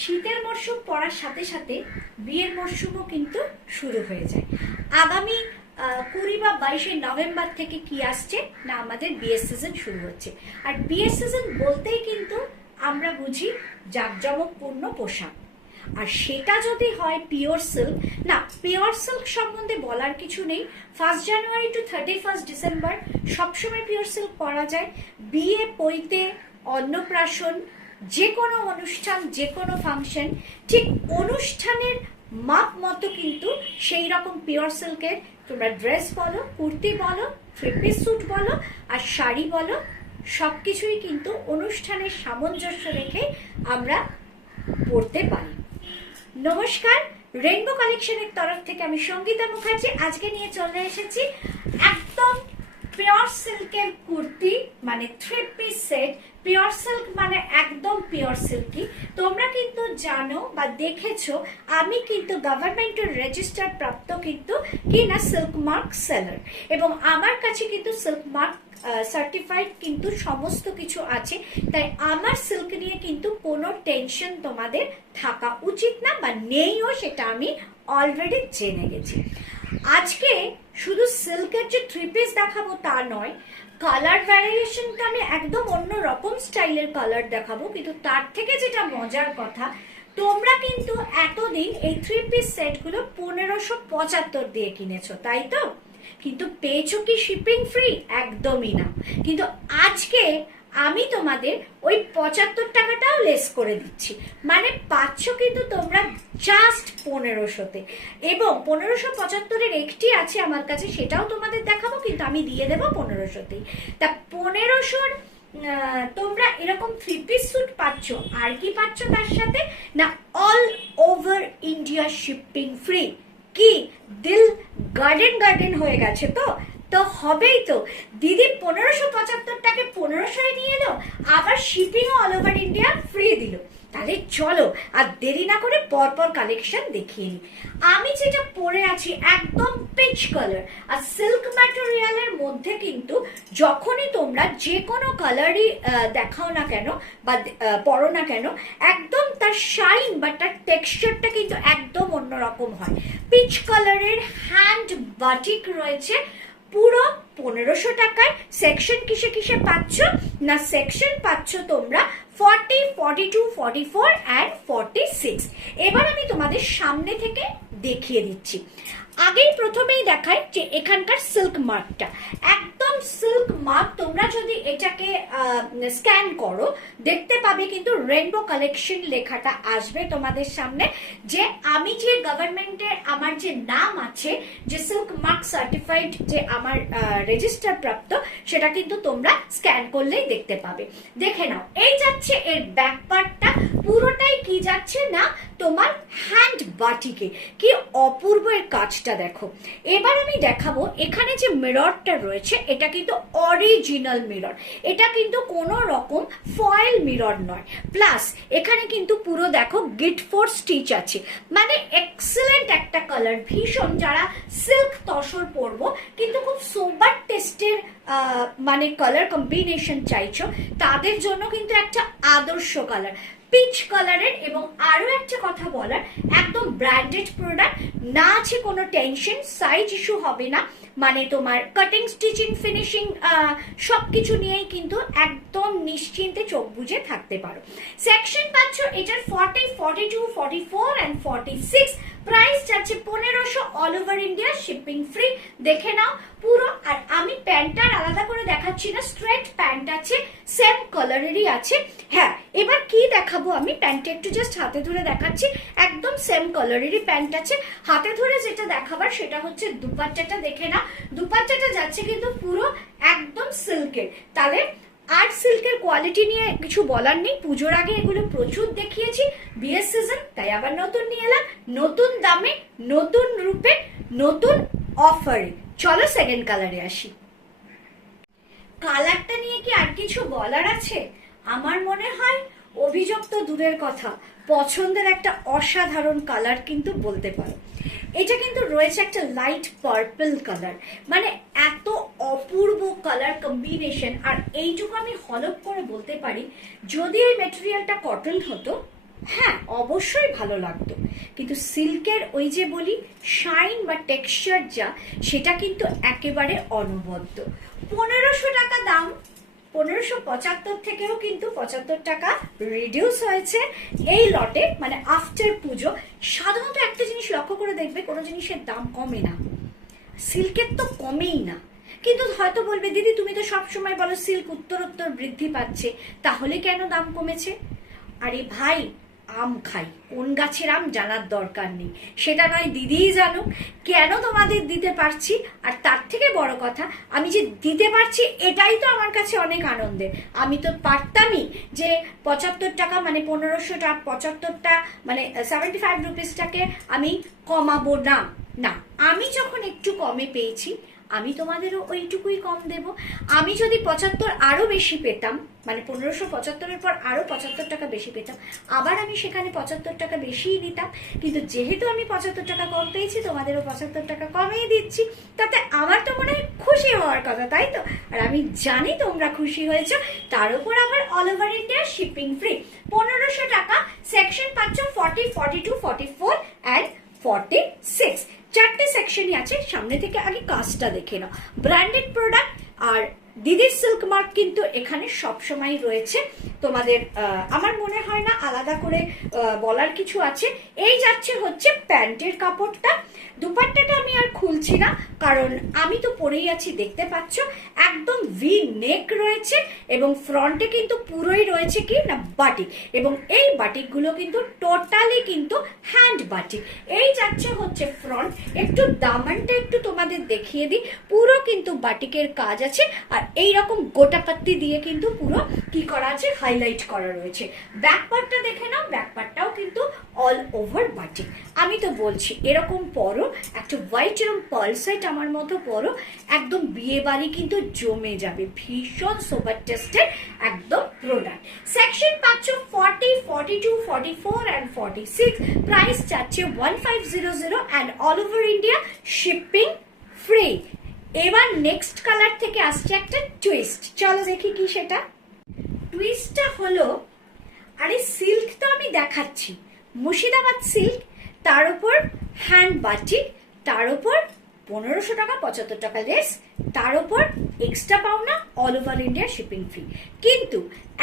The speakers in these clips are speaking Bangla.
শীতের মরশুম পড়ার সাথে সাথে বিয়ের মরশুমও কিন্তু শুরু হয়ে যায়। আগামী 20 বা 22 নভেম্বর থেকে কি আসছে না, আমাদের বিয়ের সিজন শুরু হচ্ছে। আর বিয়ের সিজন বলতেই কিন্তু আমরা বুঝি জাঁকজমকপূর্ণ পোশাক। আর সেটা যদি হয় পিওর সিল্ক, না পিওর সিল্ক সম্বন্ধে বলার কিছু নেই। 1 জানুয়ারি টু 31 ডিসেম্বর সবসময় পিওর সিল্ক পরা যায়। বিয়ে, পৈতে, অন্নপ্রাশন, যে কোনো অনুষ্ঠান, যে কোনো ফাংশন, ঠিক অনুষ্ঠানের মাপ মতো কিন্তু সেই রকম পিওর সিল্কের তোমরা ড্রেস বলো, কুর্তি বলো, থ্রি পিস স্যুট বলো আর শাড়ি বলো, সব কিছুই কিন্তু অনুষ্ঠানের সামঞ্জস্য রেখে আমরা পরতে পারি। নমস্কার, রেইনবো কালেকশনের তরফ থেকে আমি সঙ্গীতা মুখার্জি আজকে নিয়ে চলে এসেছি একদম পিওর সিল্কের কুর্তি, মানে three piece set. Pure silk মানে একদম পিওর সিল্কি। তোমরা কিন্তু জানো বা দেখেছো আমি কিন্তু গভর্নমেন্টের রেজিস্টার প্রাপ্ত কিন্তু কি না সিল্ক মার্ক সেলার, এবং আমার কাছে কিন্তু সিল্ক মার্ক সার্টিফাইড কিন্তু সমস্ত কিছু আছে। তাই আমার সিল্ক নিয়ে কিন্তু কোনো টেনশন তোমাদের থাকা উচিত না, বা নেইও, সেটা আমি অলরেডি জেনে গেছি। আজকে শুধু সিল্কের যে থ্রি পিস দেখাবো তা নয়, কালার ভ্যারিয়েশনটা আমি একদম অন্য রকম স্টাইলের কালার দেখাবো। কিন্তু তার থেকে যেটা মজার কথা, তোমরা কিন্তু এতদিন এই থ্রি পিস সেটগুলো 1575 দিয়ে কিনেছো, তাই তো? কিন্তু পেয়েছো কি শিপিং ফ্রি? একদমই না। কিন্তু আজকে আমি তোমাদের ওই 75 টাকাটাও লেস করে দিচ্ছি, মানে পাচ্ছ কিন্তু তোমরা জাস্ট 1500-তে। এবং 1575-এর একটি আছে আমার কাছে, সেটাও তোমাদের দেখাবো, কিন্তু আমি দিয়ে দেবো 1500-তেই। তা 1500-র তোমরা এরকম থ্রি পিস স্যুট পাচ্ছ। আর কি পাচ্ছ তার সাথে না, all over India shipping free. কি দিল গার্ডেন গার্ডেন হয়ে গেছে তো? তো হবেই তো। দিদি 1575 টাকা 1500 নিয়ে এলো, আবার shipping all over India free দিল। তাহলে চলো আর দেরি না করে পরপর কালেকশন দেখিয়ে নি। আমি যেটা পরে আছি একদম পিচ কালার, আর সিল্ক ম্যাটেরিয়ালের মধ্যে কিন্তু যখনই তোমরা যে কোনো কালারই দেখাও না কেন বা পরো না কেন, একদম তার শাইন বা তার টেক্সচারটা কিন্তু একদম অন্যরকম হয়। পিচ কালারের হ্যান্ড বাটিক রয়েছে পুরো 1500 টাকায়। সেকশন কিসে কিসে পাচ্ছ না, সেকশন পাচ্ছ তোমরা 40, 42, 44 and 46। এবার আমি তোমাদের সামনে থেকে দেখিয়ে দিচ্ছি। আগেই প্রথমেই দেখাই যে এখানকার সিল্ক মার্কটা একদম সিল্ক মার্ক। তোমরা যদি এটাকে স্ক্যান করো দেখতে পাবে কিন্তু রেইনবো কালেকশন লেখাটা আসবে তোমাদের সামনে। যে আমি যে গভর্নমেন্টের আমার যে নাম আছে, যে সিল্ক মার্ক সার্টিফাইড, যে আমার রেজিস্টার প্রাপ্ত, সেটা কিন্তু তোমরা স্ক্যান করলেই দেখতে পাবে। দেখে নাও, এই যাচ্ছে এর ব্যাক পার্টটা, পুরোটাই কি যাচ্ছে না তোমার হ্যান্ড বাটিকে। কি অপূর্ব এর কাজটা দেখো। এবার আমি দেখাবো এখানে যে মিররটা রয়েছে, এটা কিন্তু অরিজিনাল মিরর, এটা কিন্তু কোনো রকম ফয়েল মিরর নয়। প্লাস এখানে কিন্তু পুরো দেখো গিট ফোর স্টিচ আছে, মানে এক্সেলেন্ট একটা কালার। ভীষণ, যারা সিল্ক তসর পরবো কিন্তু খুব সোবার টেস্টের মানে কালার কম্বিনেশন চাইছো, তাদের জন্য কিন্তু একটা আদর্শ কালার পিচ কালারের। এবং আরো একটা কথা বলার, একদম ব্র্যান্ডেড প্রোডাক্ট, না আছে কোনো টেনশন, সাইজ ইস্যু হবে না। মানে তোমার কাটিং, স্টিচিং, ফিনিশিং সবকিছু নিয়েই কিন্তু একদম নিশ্চিন্তে চোখ বুজে থাকতে পারো। সেকশন পাচ্ছ এটার 40, 42, 44 and 46। প্রাইস যাচ্ছে 1500, all over India shipping free. দেখে নাও পুরো। আর আমি প্যান্টটার আলাদা করে দেখাচ্ছি না, স্ট্রেট প্যান্ট আছে, সেম কালারেরই আছে। হ্যাঁ, এবার কি দেখাবো আমি, প্যান্টটা একটু জাস্ট হাতে ধরে দেখাচ্ছি, একদম সেম কালারেরই প্যান্ট আছে। হাতে ধরে যেটা দেখাবার সেটা হচ্ছে দুপাট্টাটা। দেখে না, দুপাট্টাটা যাচ্ছে কিন্তু পুরো একদম সিল্কের। তাহলে আর সিল্কের কোয়ালিটি নিয়ে কিছু বলার নেই, পুজোর আগে এগুলো প্রচুর দেখিয়েছি। বিয়ের সিজন, তাই আবার নতুন নিয়ে এলাম, নতুন দামে, নতুন রূপে, নতুন অফারে। চলো সেকেন্ড কালারে আসি। কালারটা নিয়ে কি আর কিছু বলার আছে? আমার মনে হয় অভিযোগ তো দূরের কথা, পছন্দের একটা অসাধারণ কালার কিন্তু বলতে পারো। এটা কিন্তু রয়েছে একটা লাইট পার্পল কালার, মানে এত অপূর্ব কালার কম্বিনেশন। আর এইটুকু আমি হলপ করে বলতে পারি, যদি এই ম্যাটেরিয়ালটা কটন হতো, হ্যাঁ অবশ্যই ভালো লাগতো, কিন্তু সিল্কের ওই যে বলি শাইন বা টেক্সচার যা, সেটা কিন্তু একেবারে অনবদ্য। 1500 টাকা দাম, 1575 থেকেও কিন্তু 75 টাকা রিডিউস হয়েছে এই লটে, মানে আফটার পুজো। সাধারণত একটা জিনিস লক্ষ্য করে দেখবে, কোনো জিনিসের দাম কমে না, সিল্কের তো কমেই না। কিন্তু হয়তো বলবে দিদি তুমি তো সবসময় বলো সিল্ক উত্তরোত্তর বৃদ্ধি পাচ্ছে, তাহলে কেন দাম কমেছে? আরে ভাই, আম খাই, কোন গাছের আম জানার দরকার নেই, সেটা নয় দিদিই জানুক। কেন তোমাদের দিতে পারছি, আর তার থেকে বড় কথা আমি যে দিতে পারছি এটাই তো আমার কাছে অনেক আনন্দের। আমি তো পারতামই যে 75 টাকা মানে 1500 টাকা, 75টা মানে 75 রুপিসটাকে আমি কমাবো না। না, আমি যখন একটু কমে পেয়েছি আমি তোমাদেরও ওইটুকুই কম দেব। আমি যদি 75 আরো বেশি পেতাম, মানে 1575-এর পর আরো 75 টাকা বেশি পেতাম, আবার আমি সেখানে 75 টাকা বেশিই দিতাম। কিন্তু যেহেতু আমি 75 টাকা কম পেয়েছি, তোমাদেরও 75 টাকা কমেই দিচ্ছি, তাতে আমার তো মনে হয় খুশি হওয়ার কথা, তাই তো? আর আমি জানি তোমরা খুশি হয়েছো। তার উপর আবার all over India shipping free. 1500 টাকা সেকশন পাচ্ছ 40, 42, 44 অ্যান্ড 46, 4টে সেকশনই আছে। সামনে থেকে আগে কাজটা দেখে নাও। ব্র্যান্ডেড প্রোডাক্ট আর দিদির সিল্ক মার্ক কিন্তু এখানে সবসময় রয়েছে। তোমাদের আমার মনে হয় না আলাদা করে বলার কিছু আছে। এই যাচ্ছে হচ্ছে প্যান্টের কাপড়টা। দুপাট্টাটা আমি আর খুলছি না, কারণ আমি তো পরেই আছি, দেখতে পাচ্ছ একদম ভি নেক রয়েছে, এবং ফ্রন্টে কিন্তু পুরোই রয়েছে কি না বাটিক, এবং এই বাটিকগুলো কিন্তু টোটালি কিন্তু হ্যান্ড বাটিক। এই যাচ্ছে হচ্ছে ফ্রন্ট। একটু দামানটা একটু তোমাদের দেখিয়ে দিই, পুরো কিন্তু বাটিকের কাজ আছে, আর এইরকম গোটা পাত্তি দিয়ে কিন্তু পুরো কি করা আছে, হাইলাইট করা রয়েছে। ব্যাক পার্টটা দেখে নাও, ব্যাক পার্টটাও কিন্তু অল ওভার বাটিক। আমি তো বলছি এরকম পরো, একটা হোয়াইট এরকম পার্ল সেট আমার মতো পরো, একদম বিয়ে বাড়ি কিন্তু জমে যাবে। ভীষণ সোবার টেস্টের একদম প্রোডাক্ট। সেকশন পাচ্ছ 40, 42, 44 অ্যান্ড 46। প্রাইস চাচ্ছে 1500 and all over India shipping free. এবার নেক্সট কালার থেকে আসছে একটা টুইস্ট, চলো দেখি কি সেটা। টুইস্টটা হলো, আরে সিল্ক তো আমি দেখাচ্ছি, মুর্শিদাবাদ সিল্ক, তার উপর হ্যান্ড বাটিক, তার উপর 1500 টাকা 75 টাকা লেস, তার উপর এক্সট্রা পাওনা, all over India shipping free. কিন্তু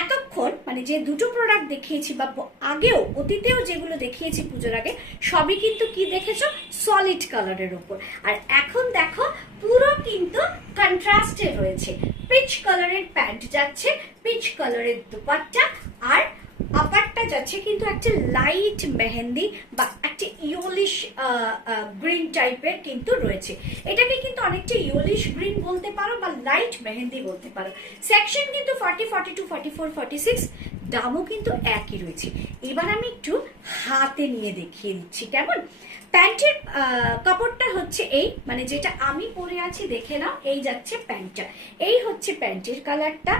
এতক্ষণ মানে যে দুটো প্রোডাক্ট দেখিয়েছি, বা আগেও অতীতেও যেগুলো দেখিয়েছি পুজোর আগে, সবই কিন্তু কি দেখেছো, সলিড কালারের উপর। আর এখন দেখো পুরো কিন্তু কন্ট্রাস্টে রয়েছে। পিচ কালারের প্যান্ট যাচ্ছে, পিচ কালারের দুপাট্টা, আর আপারটা যাচ্ছে কিন্তু একটা লাইট মেহেন্দি বা একটা ইয়োলিশ গ্রিন টাইপের কিন্তু রয়েছে। এটাকে কিন্তু অনেকটা ইয়োলিশ গ্রিন বলতে পারো বা লাইট মেহেন্দি বলতে পারো। সেকশন কিন্তু 40, 42, 44, 46, দামও কিন্তু একই রয়েছে। এবার আমি একটু হাতে নিয়ে দেখিয়ে দিচ্ছি কেমন। প্যান্টের কাপড়টা হচ্ছে এই, মানে যেটা আমি পরে আছি দেখে নাও, এই যাচ্ছে প্যান্টটা, এই হচ্ছে প্যান্টের কালারটা,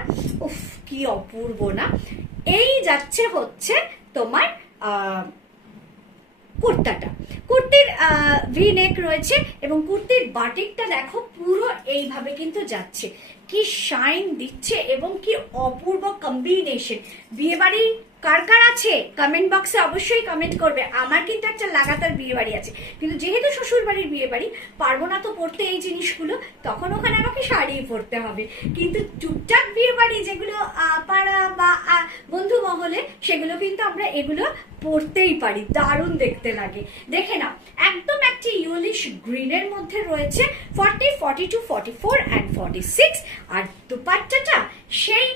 উফ কি অপূর্ব না। এই যাচ্ছে হচ্ছে তোমার কুর্তাটা, কুর্তির ভি নেক রয়েছে, এবং কুর্তির বাটিকটা দেখো পুরো এইভাবে কিন্তু যাচ্ছে, কি শাইন দিচ্ছে এবং কি অপূর্ব কম্বিনেশন। বিয়ে বাড়ি কার কার আছে কমেন্ট বক্সে অবশ্যই কমেন্ট করবে। আমার কিন্তু একটা লাগাতার বিয়ে বাড়ি আছে, কিন্তু যেহেতু শ্বশুর বাড়ির বিয়ে বাড়ি, পারবো না তো পড়তে এই জিনিসগুলো, তখন ওখানে আমাকে শাড়ি পরতে হবে। কিন্তু টুকটাক বিয়ে বাড়ি যেগুলো পাড়া বা বন্ধু মহলে, সেগুলো কিন্তু আমরা এগুলো পরতেই পারি, দারুণ দেখতে লাগে। দেখে নাও একদম একটা ইয়োলিশ গ্রিনের মধ্যে রয়েছে, 40, 42, 44 অ্যান্ড 46। আর দুপাট্টাটা সেই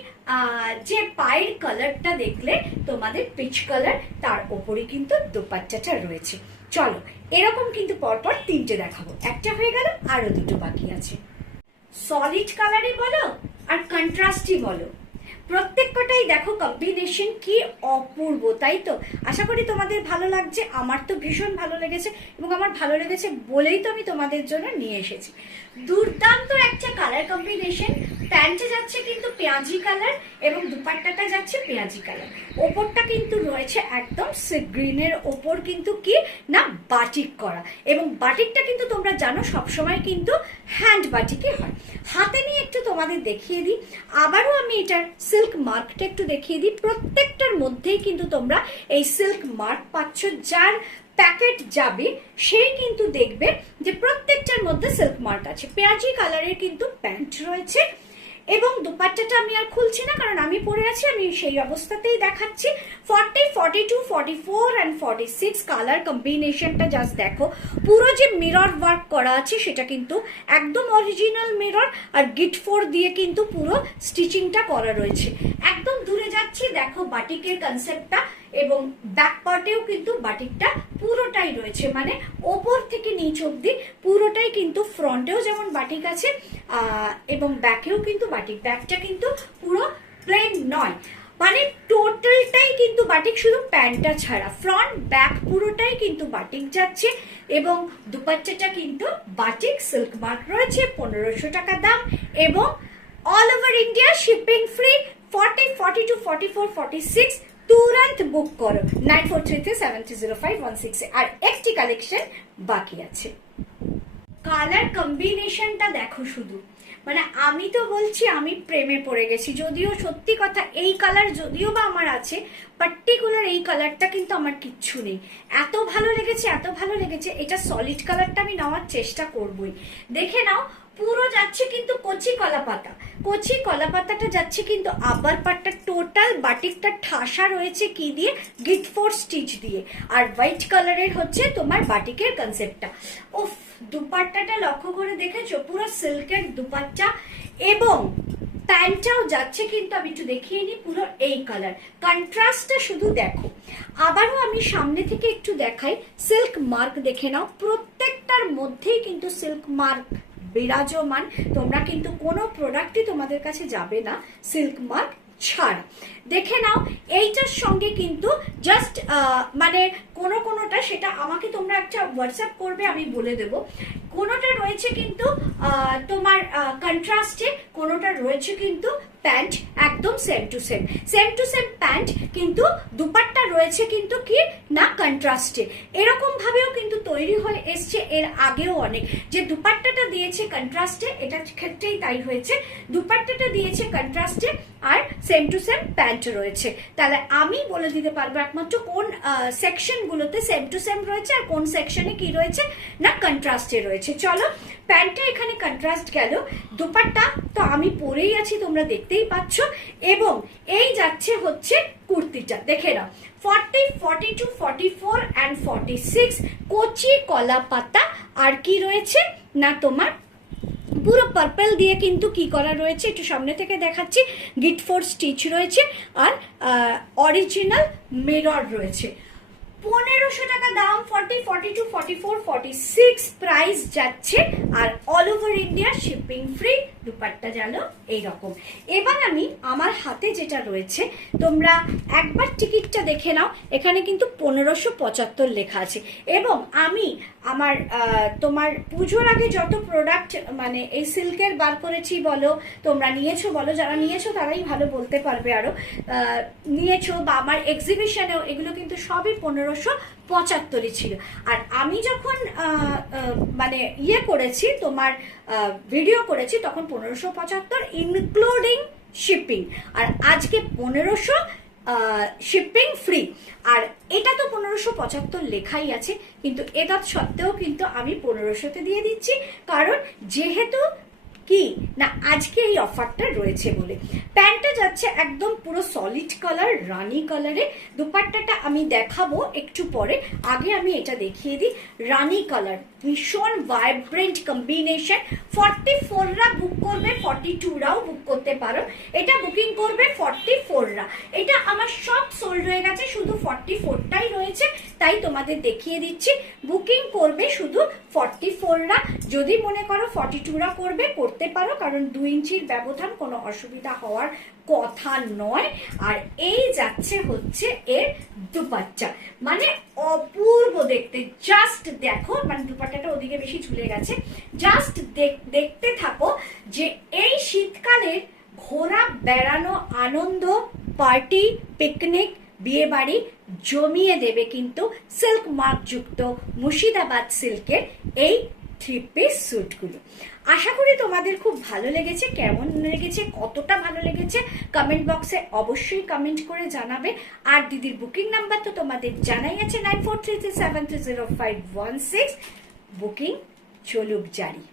যে পায়ের কালারটা দেখলে তোমাদের পিচ কালার, তার ওপরে কিন্তু দুপাট্টাটা রয়েছে। চলো এরকম কিন্তু পরপর তিনটে দেখাবো, একটা হয়ে গেল, আরো দুটো বাকি আছে। সলিড কালারই বলো আর কন্ট্রাস্টই বলো, প্রত্যেকটাই দেখো কম্বিনেশন কি অপূর্ব, তাই তো? আশা করি তোমাদের ভালো লাগছে, আমার তো ভীষণ ভালো লেগেছে, এবং আমার ভালো লেগেছে বলেই তো আমি তোমাদের জন্য নিয়ে এসেছি। দুর্দান্ত একটা কালার কম্বিনেশন, প্যান্টে যাচ্ছে কিন্তু পেঁয়াজি কালার এবং দুপাট্টাটা যাচ্ছে পেঁয়াজি কালার। ওপরটা কিন্তু রয়েছে একদম সি গ্রিনের ওপর কিন্তু কি না বাটিক করা, এবং বাটিকটা কিন্তু তোমরা জানো সবসময় কিন্তু হ্যান্ড বাটিকে হয়। হাতে নিয়ে একটু তোমাদের দেখিয়ে দিই, আবারও আমি এটার সিল্ক মার্কটা একটু দেখিয়ে দিই। প্রত্যেকটার মধ্যেই কিন্তু তোমরা এই সিল্ক মার্ক পাচ্ছ, যার প্যাকেট যাবে সেই কিন্তু দেখবে যে প্রত্যেকটার মধ্যে সিল্ক মার্ক আছে। পেঁয়াজি কালারের কিন্তু প্যান্ট রয়েছে, এবং দুপাট্টাটা আমি আর খুলছি না কারণ আমি পরে আছি, আমি সেই অবস্থাতেই দেখাচ্ছি। 40, 42, 44 and 46 কালার কম্বিনেশনটা জাস্ট দেখো। পুরো যে মিরর ওয়ার্ক করা আছে সেটা কিন্তু একদম অরিজিনাল মিরর, আর গিট ফোর দিয়ে কিন্তু পুরো স্টিচিংটা করা রয়েছে। একদম দূরে যাচ্ছি, দেখো বাটিকের কনসেপ্টটা, এবং ব্যাক পার্টেও কিন্তু বাটিকটা পুরোটাই রয়েছে, মানে ওপর থেকে নিচ অব্দি পুরোটাই কিন্তু, ফ্রন্টেও যেমন বাটিক আছে এবং ব্যাকেও কিন্তু বাটিক। ব্যাকটা কিন্তু পুরো প্লেন নয়, মানে টোটালটাই কিন্তু বাটিক, শুধু প্যান্টটা ছাড়া। ফ্রন্ট ব্যাক পুরোটাই কিন্তু বাটিক যাচ্ছে, এবং দুপাট্টাটা কিন্তু বাটিক, সিল্ক মার্ক রয়েছে, 1500 টাকা দাম, এবং all over India shipping free. 40, 42, 44, 46 তুরন্ত বুক করো 9433705160। আর একটি কালেকশন বাকি আছে। কালার কম্বিনেশনটা দেখো শুধু, মানে আমি তো বলছি আমি প্রেমে পড়ে গেছি। যদিও সত্যি কথা এই কালার যদিও বা আমার আছে, পার্টিকুলার এই কালারটা কিন্তু আমার কিচ্ছু নেই। এত ভালো লেগেছে, এত ভালো লেগেছে। এটা সলিড কালারটা আমি নেওয়ার চেষ্টা করবই। দেখে নাও, পুরো যাচ্ছে কিন্তু কচি কলা পাতা। কচি কলা পাতাটা যাচ্ছে কিন্তু আবার পাটটা, টোটাল বাটিকটা ঠাসা রয়েছে কি দিয়ে, গিট ফোর স্টিচ দিয়ে। আর হোয়াইট কালারের হচ্ছে তোমার বাটিকের কনসেপ্টটা। উফ, দুপাট্টাটা লক্ষ্য করে দেখেছো, পুরো সিল্কের দুপাট্টা, এবং প্যান্টটাও যাচ্ছে কিন্তু, আমি একটু দেখিয়ে নিই, পুরো এই কালার। কন্ট্রাস্টটা শুধু দেখো। আবারও আমি সামনে থেকে একটু দেখাই, সিল্ক মার্ক দেখে নাও, প্রত্যেকটার মধ্যেই কিন্তু সিল্ক মার্ক বিরাজমান। তোমরা কিন্তু কোনো প্রোডাক্টই তোমাদের কাছে যাবে না সিল্ক মার্ক ছাড়া। দেখে নাও, এইটার সঙ্গে কিন্তু জাস্ট মানে কোনোটা, সেটা আমাকে তোমরা একটা হোয়াটসঅ্যাপ করবে, আমি বলে দেব। কোনোটা রয়েছে কিন্তু তোমার কন্ট্রাস্টে, কোনোটা রয়েছে কিন্তু প্যান্ট একদম সেম টু সেম প্যান্ট, কিন্তু দুপাট্টা রয়েছে কিন্তু কি না কন্ট্রাস্টে। এরকম ভাবেও কিন্তু তৈরি হয়ে এসছে এর আগেও অনেক। যে দুপাট্টাটা দিয়েছে কন্ট্রাস্টে, এটার ক্ষেত্রেই তাই হয়েছে, দুপাট্টাটা দিয়েছে কন্ট্রাস্টে আর সেম টু সেম প্যান্ট রয়েছে। তাহলে আমি বলে দিতে পারবো একমাত্র কোন সেকশন গুলোতে সেম টু সেম রয়েছে আর কোন সেকশনে কি রয়েছে না কন্ট্রাস্টে রয়েছে। চলো, প্যান্টটা এখানে কন্ট্রাস্ট গেল, দুপাট্টা তো আমি পরেই আছি, তোমরা দেখতেই পাচ্ছ, এবং এই যাচ্ছে হচ্ছে কুর্তিটা। দেখে নাও, 40, 42, 44 and 46 কচি কলা পাতা। আর কি রয়েছে না তোমার পুরো পার্পল দিয়ে কিন্তু কি করা রয়েছে, একটু সামনে থেকে দেখাচ্ছি, গিট ফোর স্টিচ রয়েছে, আর অরিজিনাল মিরর রয়েছে। 1500 টাকা দাম। 40, 42, 44, 46 প্রাইস যাচ্ছে, আর all over India shipping free. Dupatta জানো এইরকম। এবার আমি আমার হাতে যেটা রয়েছে, তোমরা একবার টিকিটটা দেখে নাও, এখানে কিন্তু 1575 লেখা আছে। এবং আমি আমার তোমার পুজোর আগে যত প্রোডাক্ট মানে এই সিল্কের বার করেছি বলো, তোমরা নিয়েছো বলো, যারা নিয়েছো তারাই ভালো বলতে পারবে, আরো নিয়েছো বা আমার এক্সিবিশনেও, এগুলো কিন্তু সবই 1575 ছিল। আর আমি যখন মানে ইয়ে করেছি, তোমার ভিডিও করেছি, তখন 1575 ইনক্লুডিং শিপিং, আর আজকে 1500 শিপিং ফ্রি। আর এটা তো 1575 লেখাই আছে, কিন্তু এটা সত্ত্বেও কিন্তু আমি 1500-তে দিয়ে দিচ্ছি, কারণ যেহেতু কি না আজকে এই অফারটা রয়েছে বলে। প্যান্টটা যাচ্ছে একদম পুরো সলিড কালার, রানী কালারে। দুপাট্টাটা আমি দেখাবো একটু পরে, আগে আমি এটা দেখিয়ে দিই। রানী কালার, ভীষণ ভাইব্রেন্ট কম্বিনেশন। 44রা বুক করবে, 42রাও বুক করতে পারো। এটা বুকিং করবে 44রা। এটা আমার সব সোল্ড হয়ে গেছে, শুধু 44টাই রয়েছে, তাই তোমাদের দেখিয়ে দিচ্ছি। বুকিং করবে শুধু 44রা। যদি মনে করো 42রা করবে, করতে পরতে পারো, কারণ 2 ইঞ্চির ব্যবধান, কোনো অসুবিধা হওয়ার কথা নয়। আর এই যাচ্ছে হচ্ছে এর দুপাট্টা, মানে অপূর্ব দেখতে। জাস্ট দেখো, মানে দুপাট্টাটা ওদিকে বেশি ঝুলে গেছে, জাস্ট দেখতে থাকো যে এই শীতকালের ঘোরা বেড়ানো আনন্দ, পার্টি, পিকনিক, বিয়ে বাড়ি জমিয়ে দেবে কিন্তু সিল্ক মার্কযুক্ত মুর্শিদাবাদ সিল্কের এই 3 পিস স্যুটগুলো। আশা করি তোমাদের খুব ভালো লেগেছে। কেমন লেগেছে, কতটা ভালো লেগেছে, কমেন্ট বক্সে অবশ্যই কমেন্ট করে জানাবে। আর দিদির বুকিং নাম্বার তো তোমাদের জানাই আছে, 9433730516। বুকিং চলুক জারি।